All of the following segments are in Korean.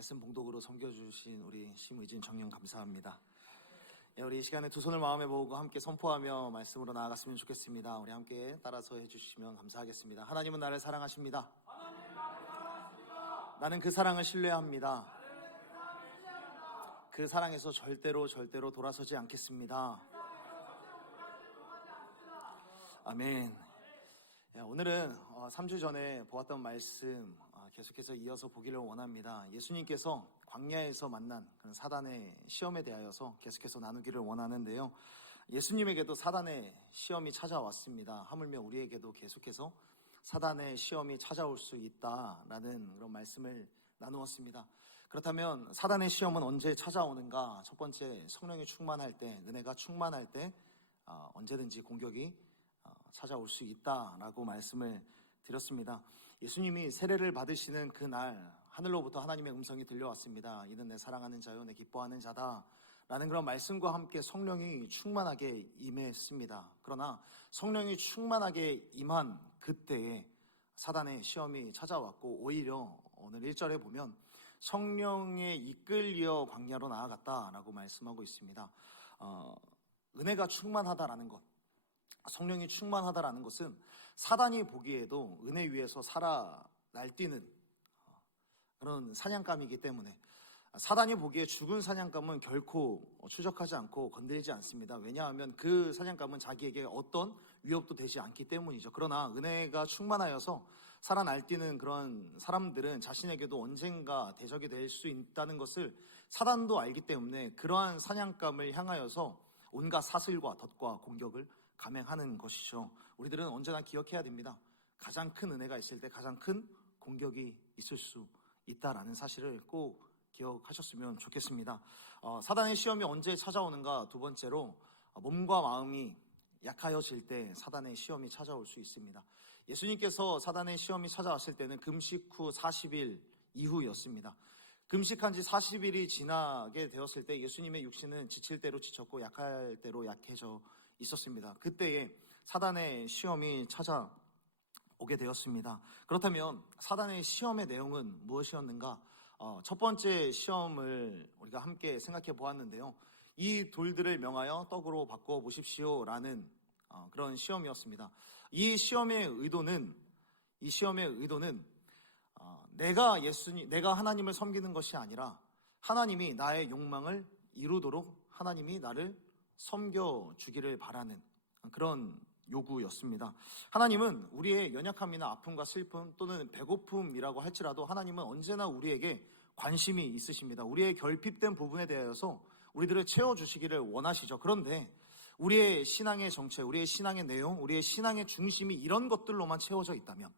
말씀 봉독으로 섬겨주신 우리 심의진 청년 감사합니다. 우리 이 시간에 두 손을 마음에 모으고 함께 선포하며 말씀으로 나아갔으면 좋겠습니다. 우리 함께 따라서 해주시면 감사하겠습니다. 하나님은 나를 사랑하십니다. 나는 그 사랑을 신뢰합니다. 그 사랑에서 절대로 돌아서지 않겠습니다. 아멘. 오늘은 3주 전에 보았던 말씀 계속해서 이어서 보기를 원합니다. 예수님께서 광야에서 만난 그런 사단의 시험에 대하여서 계속해서 나누기를 원하는데요. 예수님에게도 사단의 시험이 찾아왔습니다. 하물며 우리에게도 계속해서 사단의 시험이 찾아올 수 있다라는 그런 말씀을 나누었습니다. 그렇다면 사단의 시험은 언제 찾아오는가? 첫 번째, 성령이 충만할 때, 은혜가 충만할 때 언제든지 공격이 찾아올 수 있다라고 말씀을 드렸습니다. 예수님이 세례를 받으시는 그날 하늘로부터 하나님의 음성이 들려왔습니다. 이는 내 사랑하는 자요 내 기뻐하는 자다 라는 그런 말씀과 함께 성령이 충만하게 임했습니다. 그러나 성령이 충만하게 임한 그때에 사단의 시험이 찾아왔고, 오히려 오늘 1절에 보면 성령에 이끌려 광야로 나아갔다라고 말씀하고 있습니다. 은혜가 충만하다라는 것, 성령이 충만하다라는 것은 사단이 보기에도 은혜 위에서 살아 날뛰는 그런 사냥감이기 때문에, 사단이 보기에 죽은 사냥감은 결코 추적하지 않고 건들지 않습니다. 왜냐하면 그 사냥감은 자기에게 어떤 위협도 되지 않기 때문이죠. 그러나 은혜가 충만하여서 살아 날뛰는 그런 사람들은 자신에게도 언젠가 대적이 될 수 있다는 것을 사단도 알기 때문에 그러한 사냥감을 향하여서 온갖 사슬과 덫과 공격을 감행하는 것이죠. 우리들은 언제나 기억해야 됩니다. 가장 큰 은혜가 있을 때 가장 큰 공격이 있을 수 있다라는 사실을 꼭 기억하셨으면 좋겠습니다. 사단의 시험이 언제 찾아오는가? 두 번째로, 몸과 마음이 약하여질 때 사단의 시험이 찾아올 수 있습니다. 예수님께서 사단의 시험이 찾아왔을 때는 금식 후 40일 이후였습니다. 금식한 지 40일이 지나게 되었을 때 예수님의 육신은 지칠 대로 지쳤고 약할 대로 약해져 있었습니다. 그때에 사단의 시험이 찾아오게 되었습니다. 그렇다면 사단의 시험의 내용은 무엇이었는가? 첫 번째 시험을 우리가 함께 생각해 보았는데요. 이 돌들을 명하여 떡으로 바꿔 보십시오 라는 그런 시험이었습니다. 이 시험의 의도는 내가 하나님을 섬기는 것이 아니라 하나님이 나의 욕망을 이루도록 하나님이 나를 섬겨주기를 바라는 그런 요구였습니다. 하나님은 우리의 연약함이나 아픔과 슬픔 또는 배고픔이라고 할지라도 하나님은 언제나 우리에게 관심이 있으십니다. 우리의 결핍된 부분에 대하여서 우리들을 채워주시기를 원하시죠. 그런데 우리의 신앙의 정체, 우리의 신앙의 내용, 우리의 신앙의 중심이 이런 것들로만 채워져 있다면,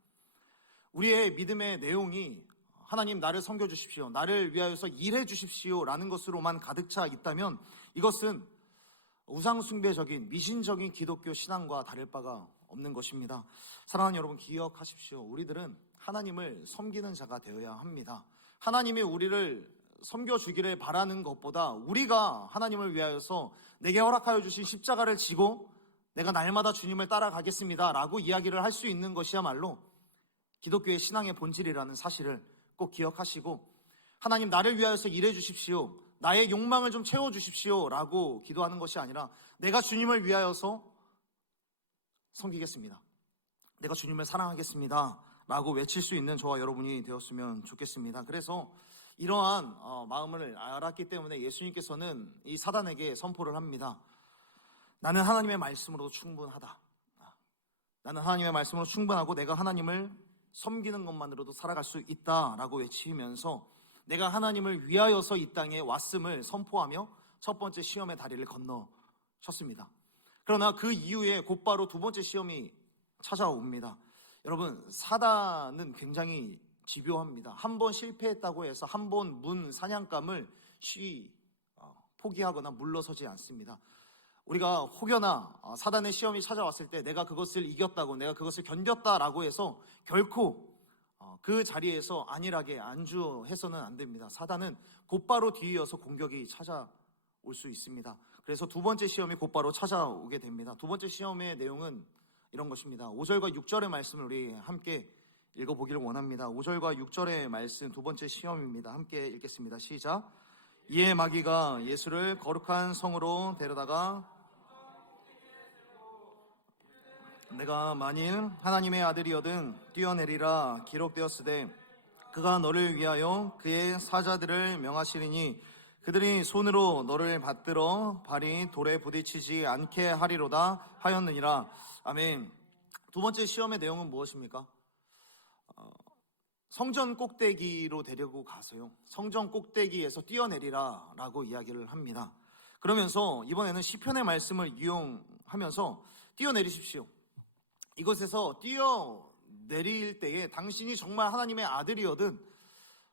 우리의 믿음의 내용이 하나님 나를 섬겨주십시오, 나를 위하여서 일해 주십시오 라는 것으로만 가득 차 있다면 이것은 우상숭배적인 미신적인 기독교 신앙과 다를 바가 없는 것입니다. 사랑하는 여러분, 기억하십시오. 우리들은 하나님을 섬기는 자가 되어야 합니다. 하나님이 우리를 섬겨주기를 바라는 것보다 우리가 하나님을 위하여서 내게 허락하여 주신 십자가를 지고 내가 날마다 주님을 따라가겠습니다 라고 이야기를 할 수 있는 것이야말로 기독교의 신앙의 본질이라는 사실을 꼭 기억하시고, 하나님 나를 위하여서 일해 주십시오, 나의 욕망을 좀 채워주십시오 라고 기도하는 것이 아니라 내가 주님을 위하여서 섬기겠습니다, 내가 주님을 사랑하겠습니다 라고 외칠 수 있는 저와 여러분이 되었으면 좋겠습니다. 그래서 이러한 마음을 알았기 때문에 예수님께서는 이 사단에게 선포를 합니다. 나는 하나님의 말씀으로 충분하다. 나는 하나님의 말씀으로 충분하고 내가 하나님을 섬기는 것만으로도 살아갈 수 있다라고 외치면서 내가 하나님을 위하여서 이 땅에 왔음을 선포하며 첫 번째 시험의 다리를 건너셨습니다. 그러나 그 이후에 곧바로 두 번째 시험이 찾아옵니다. 여러분, 사단은 굉장히 집요합니다. 한 번 실패했다고 해서 한 번 문 사냥감을 쉬이 포기하거나 물러서지 않습니다. 우리가 혹여나 사단의 시험이 찾아왔을 때 내가 그것을 이겼다고, 내가 그것을 견뎠다라고 해서 결코 그 자리에서 안일하게 안주해서는 안 됩니다. 사단은 곧바로 뒤이어서 공격이 찾아올 수 있습니다. 그래서 두 번째 시험이 곧바로 찾아오게 됩니다. 두 번째 시험의 내용은 이런 것입니다. 5절과 6절의 말씀을 우리 함께 읽어보기를 원합니다. 5절과 6절의 말씀 두 번째 시험입니다. 함께 읽겠습니다. 시작. 이에 마귀가 예수를 거룩한 성으로 데려다가 내가 만일 하나님의 아들이거든 뛰어내리라 기록되었으되 그가 너를 위하여 그의 사자들을 명하시리니 그들이 손으로 너를 받들어 발이 돌에 부딪히지 않게 하리로다 하였느니라. 아멘. 두 번째 시험의 내용은 무엇입니까? 성전 꼭대기로 데리고 가서요, 성전 꼭대기에서 뛰어내리라 라고 이야기를 합니다. 그러면서 이번에는 시편의 말씀을 이용하면서 뛰어내리십시오. 이곳에서 뛰어내릴 때에 당신이 정말 하나님의 아들이거든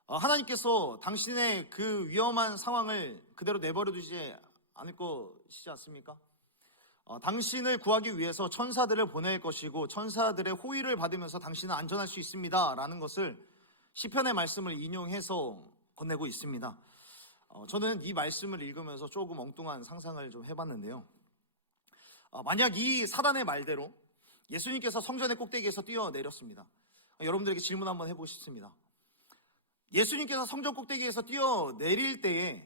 하나님께서 당신의 그 위험한 상황을 그대로 내버려 두지 않을 것이지 않습니까? 당신을 구하기 위해서 천사들을 보낼 것이고 천사들의 호의를 받으면서 당신은 안전할 수 있습니다 라는 것을 시편의 말씀을 인용해서 건네고 있습니다. 저는 이 말씀을 읽으면서 조금 엉뚱한 상상을 좀 해봤는데요. 만약 이 사단의 말대로 예수님께서 성전의 꼭대기에서 뛰어내렸습니다. 여러분들에게 질문 한번 해보고 싶습니다. 예수님께서 성전 꼭대기에서 뛰어내릴 때에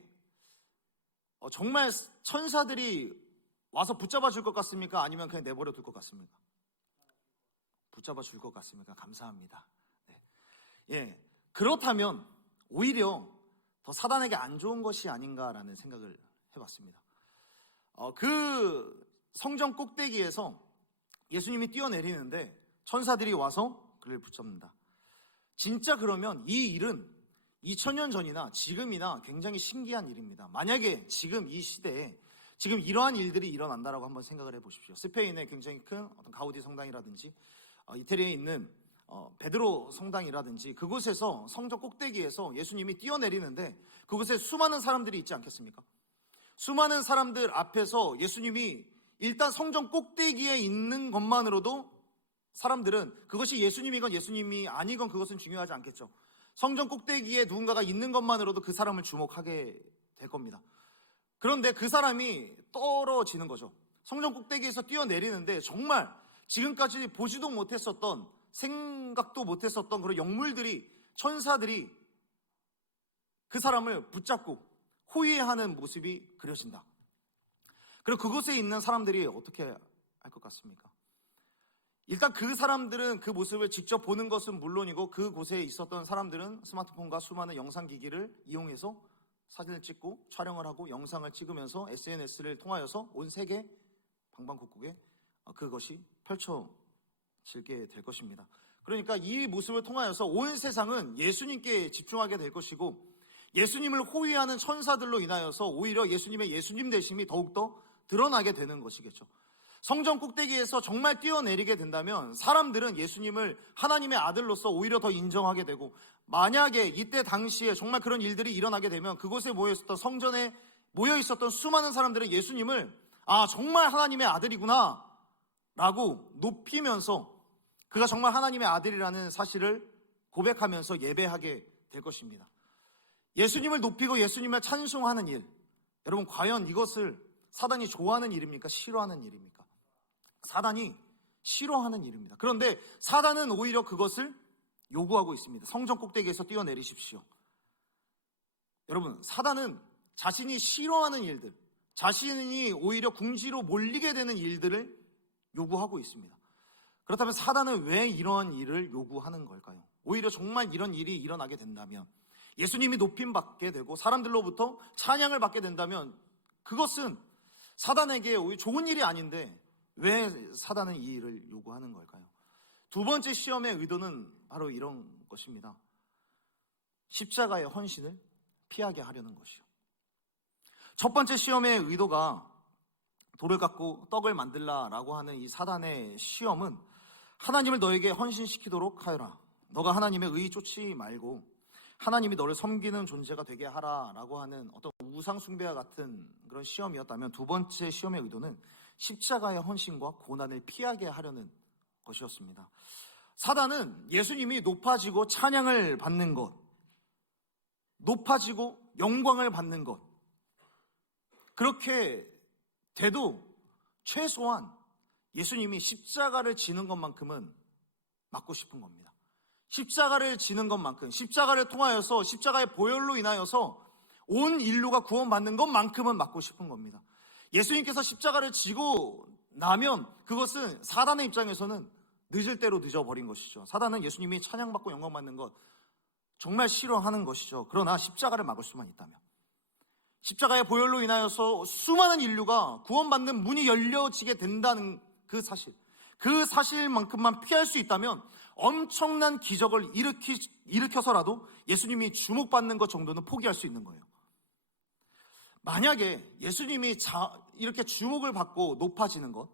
정말 천사들이 와서 붙잡아 줄 것 같습니까? 아니면 그냥 내버려 둘 것 같습니까? 붙잡아 줄 것 같습니까? 감사합니다. 네. 예, 그렇다면 오히려 더 사단에게 안 좋은 것이 아닌가라는 생각을 해봤습니다. 그 성전 꼭대기에서 예수님이 뛰어내리는데 천사들이 와서 그를 붙잡는다. 진짜 그러면 이 일은 2000년 전이나 지금이나 굉장히 신기한 일입니다. 만약에 지금 이 시대에 지금 이러한 일들이 일어난다라고 한번 생각을 해보십시오. 스페인의 굉장히 큰 어떤 가우디 성당이라든지 이태리에 있는 베드로 성당이라든지 그곳에서 성전 꼭대기에서 예수님이 뛰어내리는데 그곳에 수많은 사람들이 있지 않겠습니까? 수많은 사람들 앞에서 예수님이 일단 성전 꼭대기에 있는 것만으로도 사람들은 그것이 예수님이건 예수님이 아니건 그것은 중요하지 않겠죠. 성전 꼭대기에 누군가가 있는 것만으로도 그 사람을 주목하게 될 겁니다. 그런데 그 사람이 떨어지는 거죠. 성전 꼭대기에서 뛰어내리는데 정말 지금까지 보지도 못했었던, 생각도 못했었던 그런 영물들이, 천사들이 그 사람을 붙잡고 호위하는 모습이 그려진다. 그리고 그곳에 있는 사람들이 어떻게 할 것 같습니까? 일단 그 사람들은 그 모습을 직접 보는 것은 물론이고 그곳에 있었던 사람들은 스마트폰과 수많은 영상기기를 이용해서 사진을 찍고 촬영을 하고 영상을 찍으면서 SNS를 통하여서 온 세계 방방곡곡에 그것이 펼쳐지게 될 것입니다. 그러니까 이 모습을 통하여서 온 세상은 예수님께 집중하게 될 것이고 예수님을 호위하는 천사들로 인하여서 오히려 예수님의 예수님 되심이 더욱더 드러나게 되는 것이겠죠. 성전 꼭대기에서 정말 뛰어내리게 된다면 사람들은 예수님을 하나님의 아들로서 오히려 더 인정하게 되고 만약에 이때 당시에 정말 그런 일들이 일어나게 되면 그곳에 모여있었던 성전에 모여있었던 수많은 사람들은 예수님을 정말 하나님의 아들이구나 라고 높이면서 그가 정말 하나님의 아들이라는 사실을 고백하면서 예배하게 될 것입니다. 예수님을 높이고 예수님을 찬송하는 일, 여러분 과연 이것을 사단이 좋아하는 일입니까? 싫어하는 일입니까? 사단이 싫어하는 일입니다. 그런데 사단은 오히려 그것을 요구하고 있습니다. 성전 꼭대기에서 뛰어내리십시오. 여러분, 사단은 자신이 싫어하는 일들, 자신이 오히려 궁지로 몰리게 되는 일들을 요구하고 있습니다. 그렇다면 사단은 왜 이러한 일을 요구하는 걸까요? 오히려 정말 이런 일이 일어나게 된다면 예수님이 높임받게 되고 사람들로부터 찬양을 받게 된다면 그것은 사단에게 오히려 좋은 일이 아닌데 왜 사단은 이 일을 요구하는 걸까요? 두 번째 시험의 의도는 바로 이런 것입니다. 십자가의 헌신을 피하게 하려는 것이요. 첫 번째 시험의 의도가 돌을 갖고 떡을 만들라라고 하는 이 사단의 시험은 하나님을 너에게 헌신시키도록 하여라. 너가 하나님의 의 쫓지 말고 하나님이 너를 섬기는 존재가 되게 하라라고 하는 어떤 우상 숭배와 같은 그런 시험이었다면 두 번째 시험의 의도는 십자가의 헌신과 고난을 피하게 하려는 것이었습니다. 사단은 예수님이 높아지고 찬양을 받는 것, 높아지고 영광을 받는 것, 그렇게 돼도 최소한 예수님이 십자가를 지는 것만큼은 막고 싶은 겁니다. 십자가를 지는 것만큼, 십자가를 통하여서 십자가의 보혈로 인하여서 온 인류가 구원받는 것만큼은 막고 싶은 겁니다. 예수님께서 십자가를 지고 나면 그것은 사단의 입장에서는 늦을 대로 늦어버린 것이죠. 사단은 예수님이 찬양받고 영광받는 것 정말 싫어하는 것이죠. 그러나 십자가를 막을 수만 있다면, 십자가의 보혈로 인하여서 수많은 인류가 구원받는 문이 열려지게 된다는 그 사실만큼만 피할 수 있다면 엄청난 기적을 일으켜서라도 예수님이 주목받는 것 정도는 포기할 수 있는 거예요. 만약에 예수님이 이렇게 주목을 받고 높아지는 것,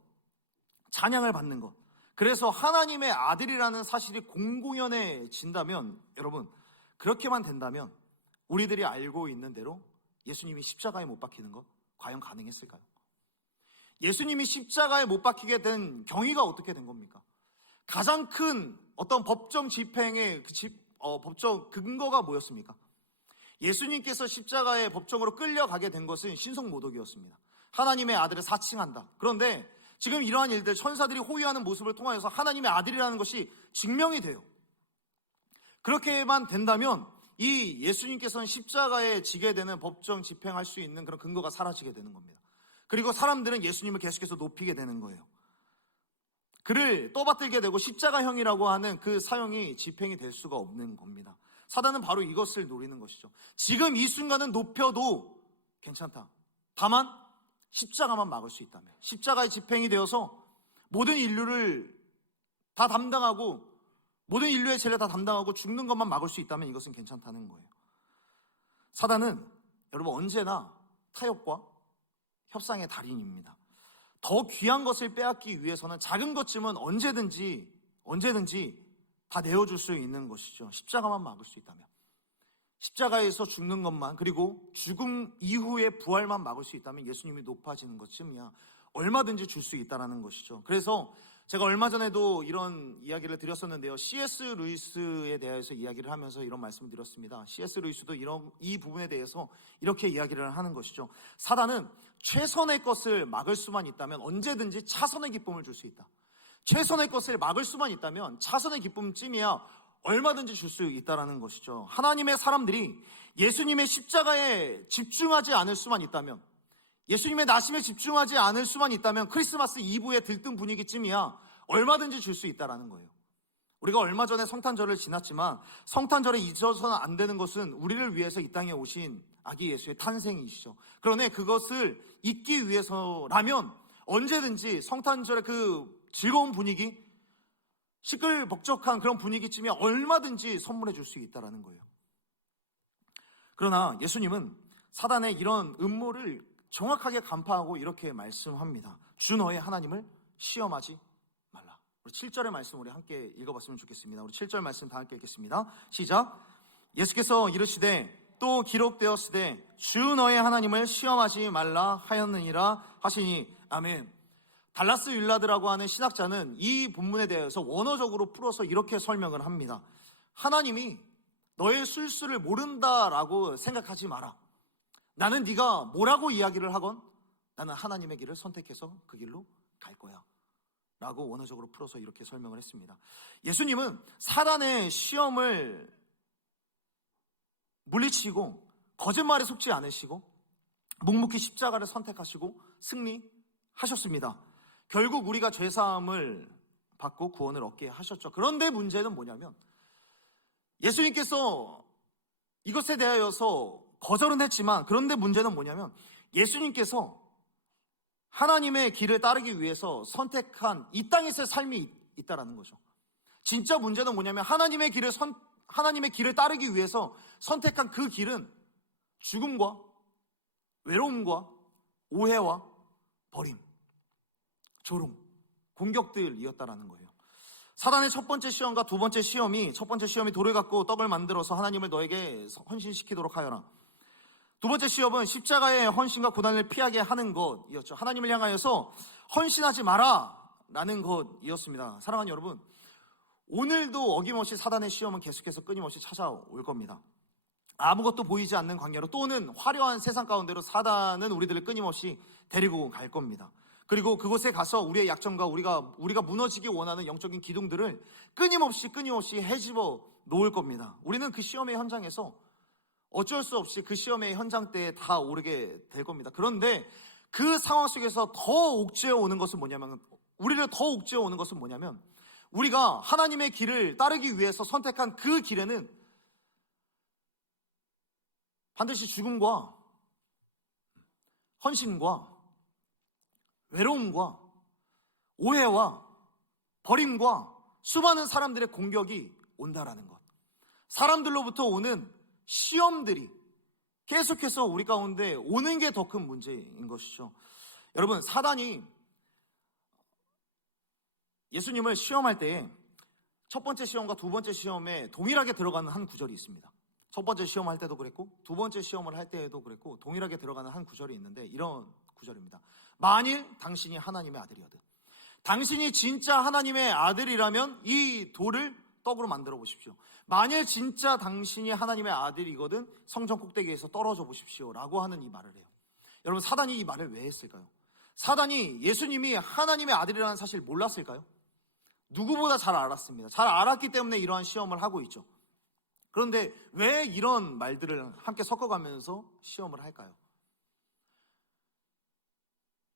찬양을 받는 것, 그래서 하나님의 아들이라는 사실이 공공연해진다면, 여러분, 그렇게만 된다면 우리들이 알고 있는 대로 예수님이 십자가에 못 박히는 것 과연 가능했을까요? 예수님이 십자가에 못 박히게 된 경위가 어떻게 된 겁니까? 가장 큰 어떤 법정 집행의 법정 근거가 뭐였습니까? 예수님께서 십자가의 법정으로 끌려가게 된 것은 신성모독이었습니다. 하나님의 아들을 사칭한다. 그런데 지금 이러한 일들, 천사들이 호위하는 모습을 통하여서 하나님의 아들이라는 것이 증명이 돼요. 그렇게만 된다면 이 예수님께서는 십자가에 지게 되는 법정 집행할 수 있는 그런 근거가 사라지게 되는 겁니다. 그리고 사람들은 예수님을 계속해서 높이게 되는 거예요. 그를 떠받들게 되고 십자가형이라고 하는 그 사형이 집행이 될 수가 없는 겁니다. 사단은 바로 이것을 노리는 것이죠. 지금 이 순간은 높여도 괜찮다. 다만 십자가만 막을 수 있다면, 십자가의 집행이 되어서 모든 인류를 다 담당하고, 모든 인류의 죄를 다 담당하고 죽는 것만 막을 수 있다면 이것은 괜찮다는 거예요. 사단은 여러분 언제나 타협과 협상의 달인입니다. 더 귀한 것을 빼앗기 위해서는 작은 것쯤은 언제든지 다 내어줄 수 있는 것이죠. 십자가만 막을 수 있다면, 십자가에서 죽는 것만, 그리고 죽음 이후의 부활만 막을 수 있다면 예수님이 높아지는 것쯤이야 얼마든지 줄 수 있다는 것이죠. 그래서 제가 얼마 전에도 이런 이야기를 드렸었는데요. C.S. 루이스에 대해서 이야기를 하면서 이런 말씀을 드렸습니다. C.S. 루이스도 이 부분에 대해서 이렇게 이야기를 하는 것이죠. 사단은 최선의 것을 막을 수만 있다면 언제든지 차선의 기쁨을 줄 수 있다. 최선의 것을 막을 수만 있다면 차선의 기쁨쯤이야 얼마든지 줄 수 있다는 것이죠. 하나님의 사람들이 예수님의 십자가에 집중하지 않을 수만 있다면, 예수님의 나심에 집중하지 않을 수만 있다면 크리스마스 이브의 들뜬 분위기쯤이야 얼마든지 줄 수 있다는 거예요. 우리가 얼마 전에 성탄절을 지났지만 성탄절에 잊어서는 안 되는 것은 우리를 위해서 이 땅에 오신 아기 예수의 탄생이시죠. 그러나 그것을 잊기 위해서라면 언제든지 성탄절의 그 즐거운 분위기, 시끌벅적한 그런 분위기쯤에 얼마든지 선물해 줄 수 있다는 거예요. 그러나 예수님은 사단의 이런 음모를 정확하게 간파하고 이렇게 말씀합니다. 주 너의 하나님을 시험하지 말라. 우리 7절의 말씀 우리 함께 읽어봤으면 좋겠습니다. 우리 7절 말씀 다 함께 읽겠습니다. 시작. 예수께서 이르시되 또 기록되었으되 주 너의 하나님을 시험하지 말라 하였느니라 하시니. 아멘. 달라스 윌라드라고 하는 신학자는 이 본문에 대해서 원어적으로 풀어서 이렇게 설명을 합니다. 하나님이 너의 술수를 모른다라고 생각하지 마라. 나는 네가 뭐라고 이야기를 하건 나는 하나님의 길을 선택해서 그 길로 갈 거야 라고 원어적으로 풀어서 이렇게 설명을 했습니다. 예수님은 사단의 시험을 물리치고 거짓말에 속지 않으시고 묵묵히 십자가를 선택하시고 승리하셨습니다. 결국 우리가 죄사함을 받고 구원을 얻게 하셨죠. 그런데 문제는 뭐냐면 예수님께서 이것에 대하여서 거절은 했지만, 그런데 문제는 뭐냐면 예수님께서 하나님의 길을 따르기 위해서 선택한 이 땅에서의 삶이 있다라는 거죠. 진짜 문제는 뭐냐면 하나님의 길을 따르기 위해서 선택한 그 길은 죽음과 외로움과 오해와 버림, 조롱, 공격들이었다라는 거예요. 사단의 첫 번째 시험과 두 번째 시험이, 첫 번째 시험이 돌을 갖고 떡을 만들어서 하나님을 너에게 헌신시키도록 하여라. 두 번째 시험은 십자가의 헌신과 고난을 피하게 하는 것이었죠. 하나님을 향하여서 헌신하지 마라 라는 것이었습니다. 사랑하는 여러분, 오늘도 어김없이 사단의 시험은 계속해서 끊임없이 찾아올 겁니다. 아무것도 보이지 않는 광야로 또는 화려한 세상 가운데로 사단은 우리들을 끊임없이 데리고 갈 겁니다. 그리고 그곳에 가서 우리의 약점과 우리가 무너지기 원하는 영적인 기둥들을 끊임없이 헤집어 놓을 겁니다. 우리는 그 시험의 현장에서 어쩔 수 없이 그 시험의 현장대에 다 오르게 될 겁니다. 그런데 그 상황 속에서 더 옥죄어 오는 것은 뭐냐면, 우리를 더 옥죄어 오는 것은 뭐냐면, 우리가 하나님의 길을 따르기 위해서 선택한 그 길에는 반드시 죽음과 헌신과 외로움과 오해와 버림과 수많은 사람들의 공격이 온다라는 것. 사람들로부터 오는 시험들이 계속해서 우리 가운데 오는 게 더 큰 문제인 것이죠. 여러분, 사단이 예수님을 시험할 때에 첫 번째 시험과 두 번째 시험에 동일하게 들어가는 한 구절이 있습니다. 첫 번째 시험할 때도 그랬고 두 번째 시험을 할 때에도 그랬고 동일하게 들어가는 한 구절이 있는데, 이런 구절입니다. 만일 당신이 하나님의 아들이거든, 당신이 진짜 하나님의 아들이라면 이 돌을 떡으로 만들어 보십시오. 만일 진짜 당신이 하나님의 아들이거든 성전 꼭대기에서 떨어져 보십시오 라고 하는 이 말을 해요. 여러분, 사단이 이 말을 왜 했을까요? 사단이 예수님이 하나님의 아들이라는 사실을 몰랐을까요? 누구보다 잘 알았습니다. 잘 알았기 때문에 이러한 시험을 하고 있죠. 그런데 왜 이런 말들을 함께 섞어가면서 시험을 할까요?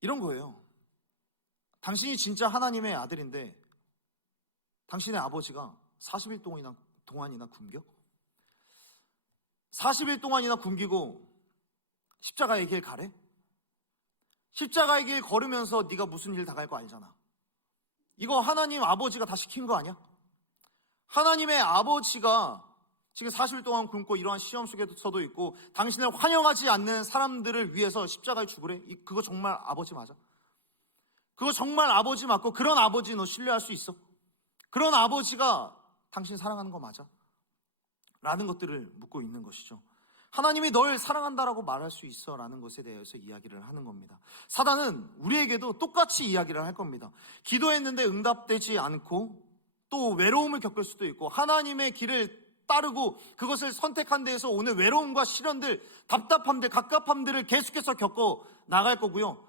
이런 거예요. 당신이 진짜 하나님의 아들인데 당신의 아버지가 40일 동안이나 굶겨? 40일 동안이나 굶기고 십자가의 길 가래? 십자가의 길 걸으면서 네가 무슨 일 당할 거 알잖아. 이거 하나님 아버지가 다 시킨 거 아니야? 하나님의 아버지가 지금 40일 동안 굶고 이러한 시험 속에서도 있고 당신을 환영하지 않는 사람들을 위해서 십자가에 죽으래? 그거 정말 아버지 맞아? 그거 정말 아버지 맞고 그런 아버지 너 신뢰할 수 있어? 그런 아버지가 당신 사랑하는 거 맞아? 라는 것들을 묻고 있는 것이죠. 하나님이 널 사랑한다라고 말할 수 있어 라는 것에 대해서 이야기를 하는 겁니다. 사단은 우리에게도 똑같이 이야기를 할 겁니다. 기도했는데 응답되지 않고 또 외로움을 겪을 수도 있고, 하나님의 길을 따르고 그것을 선택한 데에서 오는 외로움과 시련들, 답답함들, 갑갑함들을 계속해서 겪어 나갈 거고요.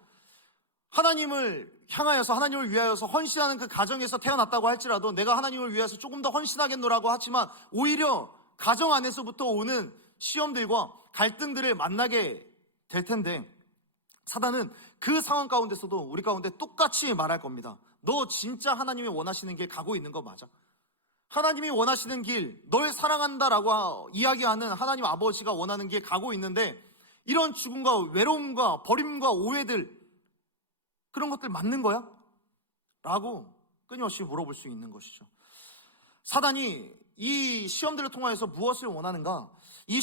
하나님을 향하여서, 하나님을 위하여서 헌신하는 그 가정에서 태어났다고 할지라도 내가 하나님을 위해서 조금 더 헌신하겠노라고 하지만 오히려 가정 안에서부터 오는 시험들과 갈등들을 만나게 될 텐데, 사단은 그 상황 가운데서도 우리 가운데 똑같이 말할 겁니다. 너 진짜 하나님이 원하시는 길 가고 있는 거 맞아? 하나님이 원하시는 길, 널 사랑한다라고 이야기하는 하나님 아버지가 원하는 길 가고 있는데 이런 죽음과 외로움과 버림과 오해들, 그런 것들 맞는 거야? 라고 끊임없이 물어볼 수 있는 것이죠. 사단이 이 시험들을 통하여서 무엇을 원하는가? 이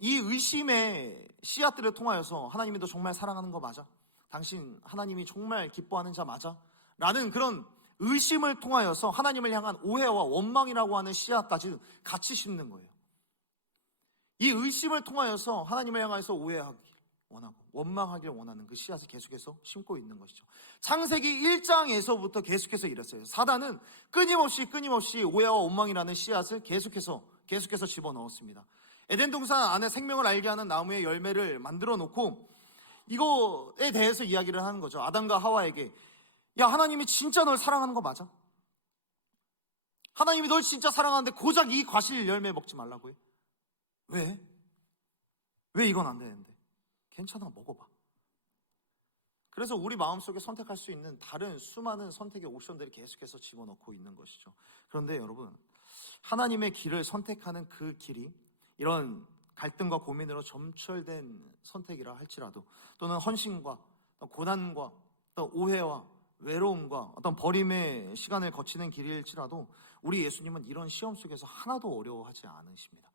의심의 씨앗들을 통하여서 하나님이 너 정말 사랑하는 거 맞아? 당신 하나님이 정말 기뻐하는 자 맞아? 라는 그런 의심을 통하여서 하나님을 향한 오해와 원망이라고 하는 씨앗까지 같이 심는 거예요. 이 의심을 통하여서 하나님을 향해서 오해하길 원하고 원망하길 원하는 그 씨앗을 계속해서 심고 있는 것이죠. 창세기 1장에서부터 계속해서 이랬어요. 사단은 끊임없이 오해와 원망이라는 씨앗을 계속해서 집어넣었습니다. 에덴 동산 안에 생명을 알게 하는 나무의 열매를 만들어 놓고 이거에 대해서 이야기를 하는 거죠. 아담과 하와에게, 야, 하나님이 진짜 널 사랑하는 거 맞아? 하나님이 널 진짜 사랑하는데 고작 이 과실 열매 먹지 말라고 해? 왜 이건 안 되는데? 괜찮아, 먹어봐. 그래서 우리 마음속에 선택할 수 있는 다른 수많은 선택의 옵션들이 계속해서 집어넣고 있는 것이죠. 그런데 여러분, 하나님의 길을 선택하는 그 길이 이런 갈등과 고민으로 점철된 선택이라 할지라도, 또는 헌신과 고난과 또 오해와 외로움과 어떤 버림의 시간을 거치는 길일지라도 우리 예수님은 이런 시험 속에서 하나도 어려워하지 않으십니다.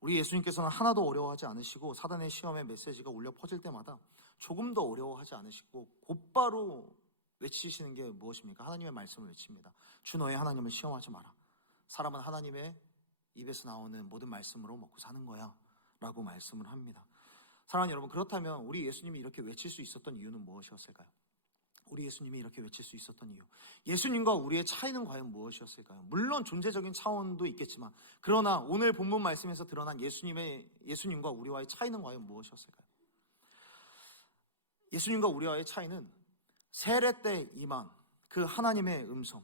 우리 예수님께서는 하나도 어려워하지 않으시고 사단의 시험의 메시지가 울려 퍼질 때마다 조금 더 어려워하지 않으시고 곧바로 외치시는 게 무엇입니까? 하나님의 말씀을 외칩니다. 주 너의 하나님을 시험하지 마라. 사람은 하나님의 입에서 나오는 모든 말씀으로 먹고 사는 거야 라고 말씀을 합니다. 사랑하는 여러분, 그렇다면 우리 예수님이 이렇게 외칠 수 있었던 이유는 무엇이었을까요? 우리 예수님이 이렇게 외칠 수 있었던 이유, 예수님과 우리의 차이는 과연 무엇이었을까요? 물론 존재적인 차원도 있겠지만, 그러나 오늘 본문 말씀에서 드러난 예수님과 우리와의 차이는 과연 무엇이었을까요? 예수님과 우리와의 차이는 세례 때 임한 그 하나님의 음성,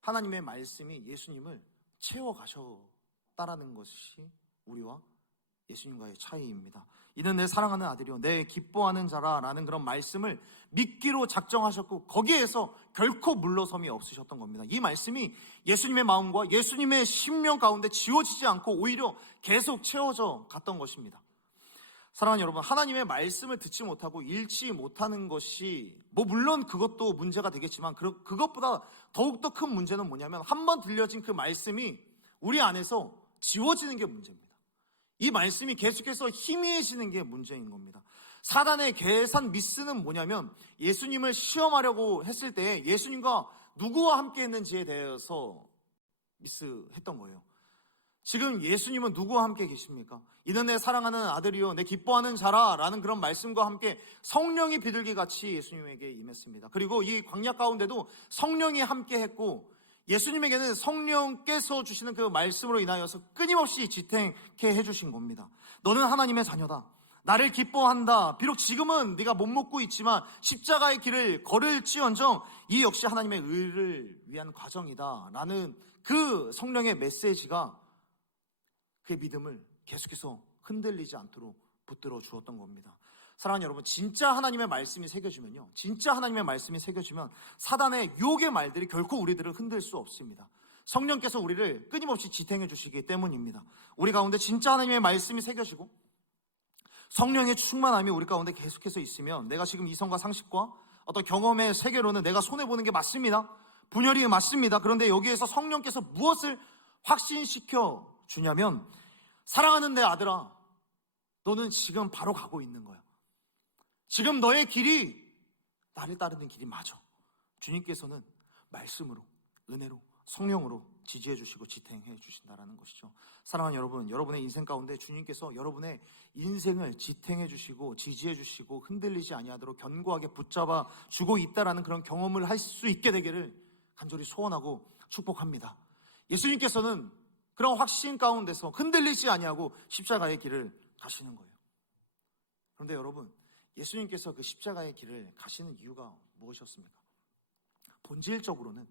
하나님의 말씀이 예수님을 채워가셨다라는 것이 우리와 예수님과의 차이입니다. 이는 내 사랑하는 아들이요 내 기뻐하는 자라라는 그런 말씀을 믿기로 작정하셨고 거기에서 결코 물러섬이 없으셨던 겁니다. 이 말씀이 예수님의 마음과 예수님의 심령 가운데 지워지지 않고 오히려 계속 채워져 갔던 것입니다. 사랑하는 여러분, 하나님의 말씀을 듣지 못하고 읽지 못하는 것이 물론 그것도 문제가 되겠지만 그것보다 더욱더 큰 문제는 뭐냐면 한번 들려진 그 말씀이 우리 안에서 지워지는 게 문제입니다. 이 말씀이 계속해서 희미해지는 게 문제인 겁니다. 사단의 계산 미스는 뭐냐면 예수님을 시험하려고 했을 때 예수님과 누구와 함께 했는지에 대해서 미스했던 거예요. 지금 예수님은 누구와 함께 계십니까? 이는 내 사랑하는 아들이요 내 기뻐하는 자라 라는 그런 말씀과 함께 성령이 비둘기같이 예수님에게 임했습니다. 그리고 이 광야 가운데도 성령이 함께 했고 예수님에게는 성령께서 주시는 그 말씀으로 인하여서 끊임없이 지탱케 해주신 겁니다. 너는 하나님의 자녀다. 나를 기뻐한다. 비록 지금은 네가 못 먹고 있지만 십자가의 길을 걸을지언정 이 역시 하나님의 의를 위한 과정이다 라는 그 성령의 메시지가 그의 믿음을 계속해서 흔들리지 않도록 붙들어 주었던 겁니다. 사랑하는 여러분, 진짜 하나님의 말씀이 새겨지면요, 진짜 하나님의 말씀이 새겨지면 사단의 유혹의 말들이 결코 우리들을 흔들 수 없습니다. 성령께서 우리를 끊임없이 지탱해 주시기 때문입니다. 우리 가운데 진짜 하나님의 말씀이 새겨지고 성령의 충만함이 우리 가운데 계속해서 있으면 내가 지금 이성과 상식과 어떤 경험의 세계로는 내가 손해보는 게 맞습니다. 분열이 맞습니다. 그런데 여기에서 성령께서 무엇을 확신시켜 주냐면 사랑하는 내 아들아, 너는 지금 바로 가고 있는 거야. 지금 너의 길이 나를 따르는 길이 맞아. 주님께서는 말씀으로, 은혜로, 성령으로 지지해 주시고 지탱해 주신다라는 것이죠. 사랑하는 여러분, 여러분의 인생 가운데 주님께서 여러분의 인생을 지탱해 주시고 지지해 주시고 흔들리지 아니하도록 견고하게 붙잡아 주고 있다라는 그런 경험을 할 수 있게 되기를 간절히 소원하고 축복합니다. 예수님께서는 그런 확신 가운데서 흔들리지 아니하고 십자가의 길을 가시는 거예요. 그런데 여러분, 예수님께서 그 십자가의 길을 가시는 이유가 무엇이었습니까? 본질적으로는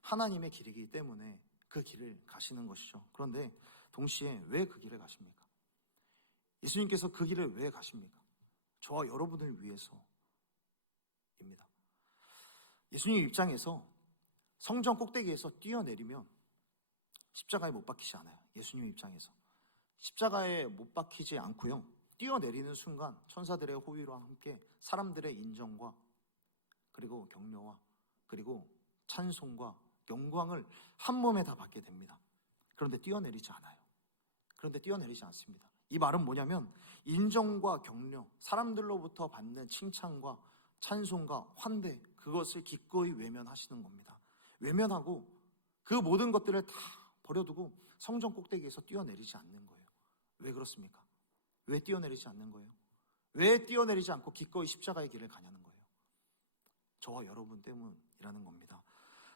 하나님의 길이기 때문에 그 길을 가시는 것이죠. 그런데 동시에 왜 그 길을 가십니까? 예수님께서 그 길을 왜 가십니까? 저와 여러분을 위해서입니다. 예수님 입장에서 성전 꼭대기에서 뛰어내리면 십자가에 못 박히지 않아요. 예수님 입장에서 십자가에 못 박히지 않고요, 뛰어내리는 순간 천사들의 호위와 함께 사람들의 인정과 그리고 격려와 그리고 찬송과 영광을 한 몸에 다 받게 됩니다. 그런데 뛰어내리지 않아요. 그런데 뛰어내리지 않습니다. 이 말은 뭐냐면 인정과 격려, 사람들로부터 받는 칭찬과 찬송과 환대, 그것을 기꺼이 외면하시는 겁니다. 외면하고 그 모든 것들을 다 버려두고 성전 꼭대기에서 뛰어내리지 않는 거예요. 왜 그렇습니까? 왜 뛰어내리지 않는 거예요? 왜 뛰어내리지 않고 기꺼이 십자가의 길을 가냐는 거예요. 저와 여러분 때문이라는 겁니다.